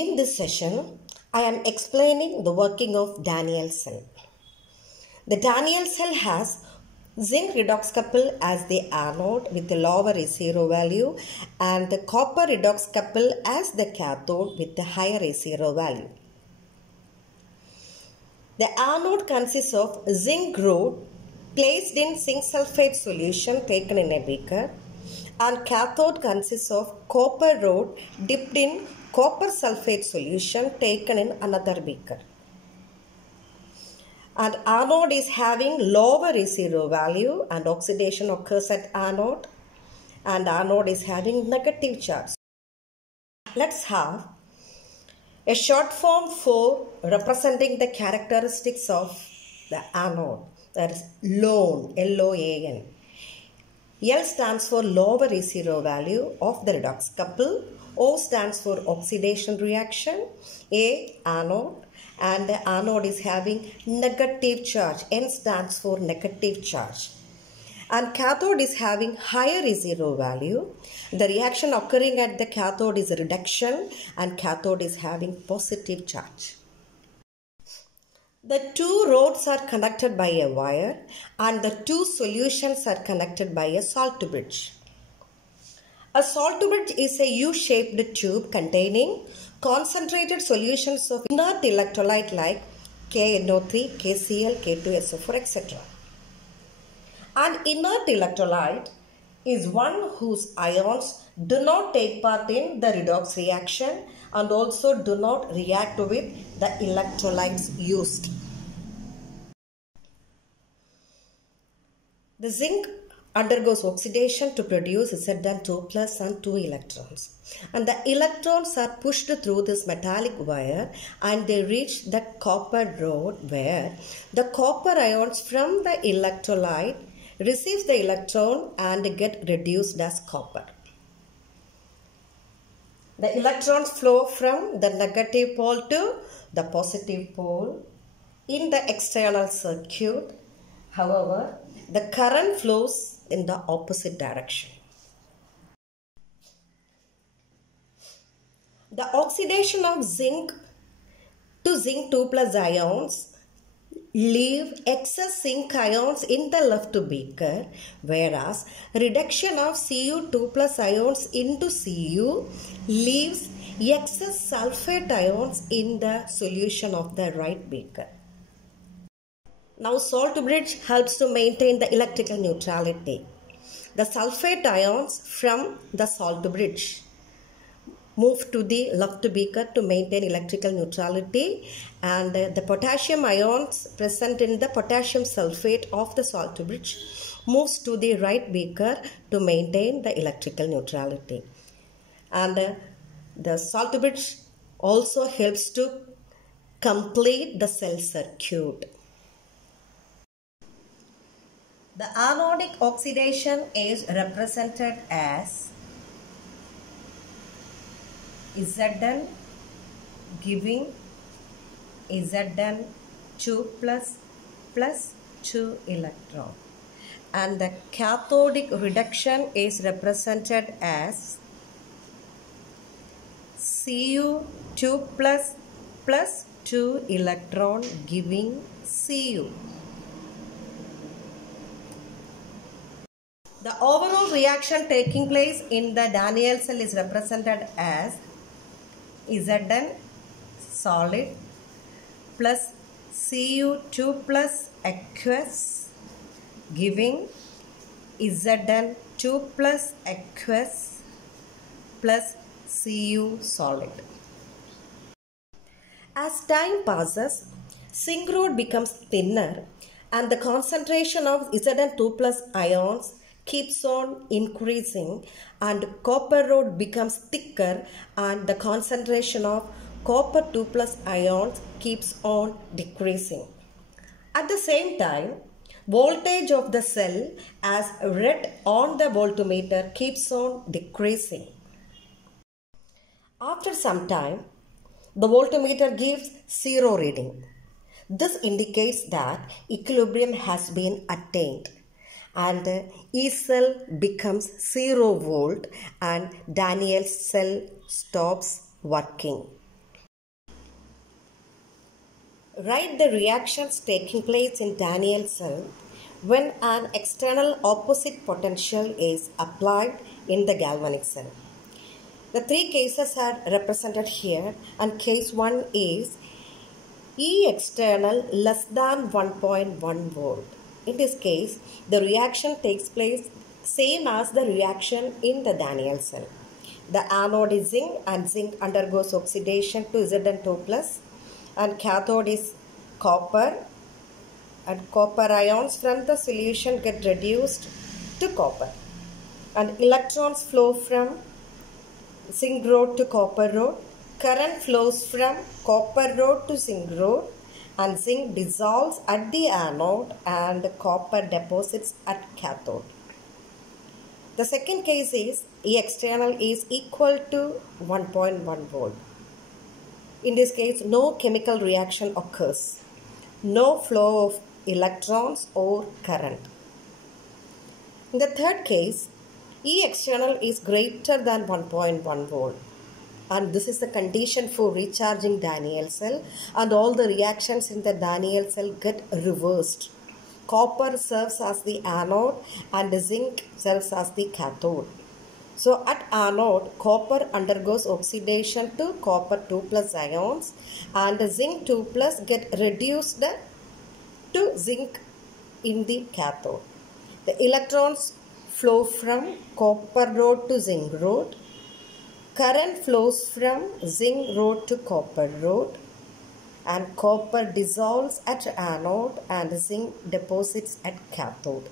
In this session, I am explaining the working of Daniell cell. The Daniell cell has zinc redox couple as the anode with the lower A0 value and the copper redox couple as the cathode with the higher A0 value. The anode consists of zinc rod placed in zinc sulfate solution taken in a beaker, and cathode consists of copper rod dipped in copper sulfate solution taken in another beaker. And anode is having lower A0 value and oxidation occurs at anode, and anode is having negative charge. Let's have a short form for representing the characteristics of the anode, that is LOAN, L-O-A-N. L stands for lower A0 value of the redox couple, O stands for oxidation reaction, A anode, and the anode is having negative charge, N stands for negative charge. And cathode is having higher A0 value. The reaction occurring at the cathode is a reduction and cathode is having positive charge. The two rods are connected by a wire and the two solutions are connected by a salt bridge. A salt bridge is a U-shaped tube containing concentrated solutions of inert electrolyte like KNO3, KCl, K2SO4, etc. An inert electrolyte is one whose ions do not take part in the redox reaction and also do not react with the electrolytes used. The zinc undergoes oxidation to produce Zn2 plus and 2 electrons. And the electrons are pushed through this metallic wire and they reach the copper rod where the copper ions from the electrolyte receives the electron and get reduced as copper. The electrons flow from the negative pole to the positive pole in the external circuit. However, the current flows in the opposite direction. The oxidation of zinc to zinc 2 plus ions leave excess zinc ions in the left beaker, whereas reduction of Cu2 plus ions into Cu leaves excess sulfate ions in the solution of the right beaker. Now salt bridge helps to maintain the electrical neutrality. The sulfate ions from the salt bridge move to the left beaker to maintain electrical neutrality, and the potassium ions present in the potassium sulfate of the salt bridge moves to the right beaker to maintain the electrical neutrality. And the salt bridge also helps to complete the cell circuit. The anodic oxidation is represented as Zn giving Zn2 plus 2 electron, and the cathodic reduction is represented as Cu2 plus 2 electron giving Cu. The overall reaction taking place in the Daniell cell is represented as Zn solid plus Cu2 plus aqueous giving Zn2 plus aqueous plus Cu solid. As time passes, zinc rod becomes thinner and the concentration of Zn2 plus ions keeps on increasing and copper rod becomes thicker and the concentration of copper 2 plus ions keeps on decreasing. At the same time, voltage of the cell as read on the voltmeter keeps on decreasing. After some time, the voltmeter gives 0 reading. This indicates that equilibrium has been attained, and E cell becomes 0 volt and Daniell cell stops working. Write the reactions taking place in Daniell cell when an external opposite potential is applied in the galvanic cell. The three cases are represented here, and case 1 is E external less than 1.1 volt. In this case, the reaction takes place same as the reaction in the Daniell cell. The anode is zinc and zinc undergoes oxidation to Zn2 plus, and cathode is copper, and copper ions from the solution get reduced to copper, and electrons flow from zinc rod to copper rod. Current flows from copper rod to zinc rod, and zinc dissolves at the anode and copper deposits at cathode. The second case is E external is equal to 1.1 volt. In this case, no chemical reaction occurs, no flow of electrons or current. In the third case, E external is greater than 1.1 volt, and this is the condition for recharging Daniell cell, and all the reactions in the Daniell cell get reversed. Copper serves as the anode and zinc serves as the cathode. So at anode, copper undergoes oxidation to copper 2 plus ions, and zinc 2 plus get reduced to zinc in the cathode. The electrons flow from copper rod to zinc rod. Current flows from zinc rod to copper rod, and copper dissolves at anode and zinc deposits at cathode.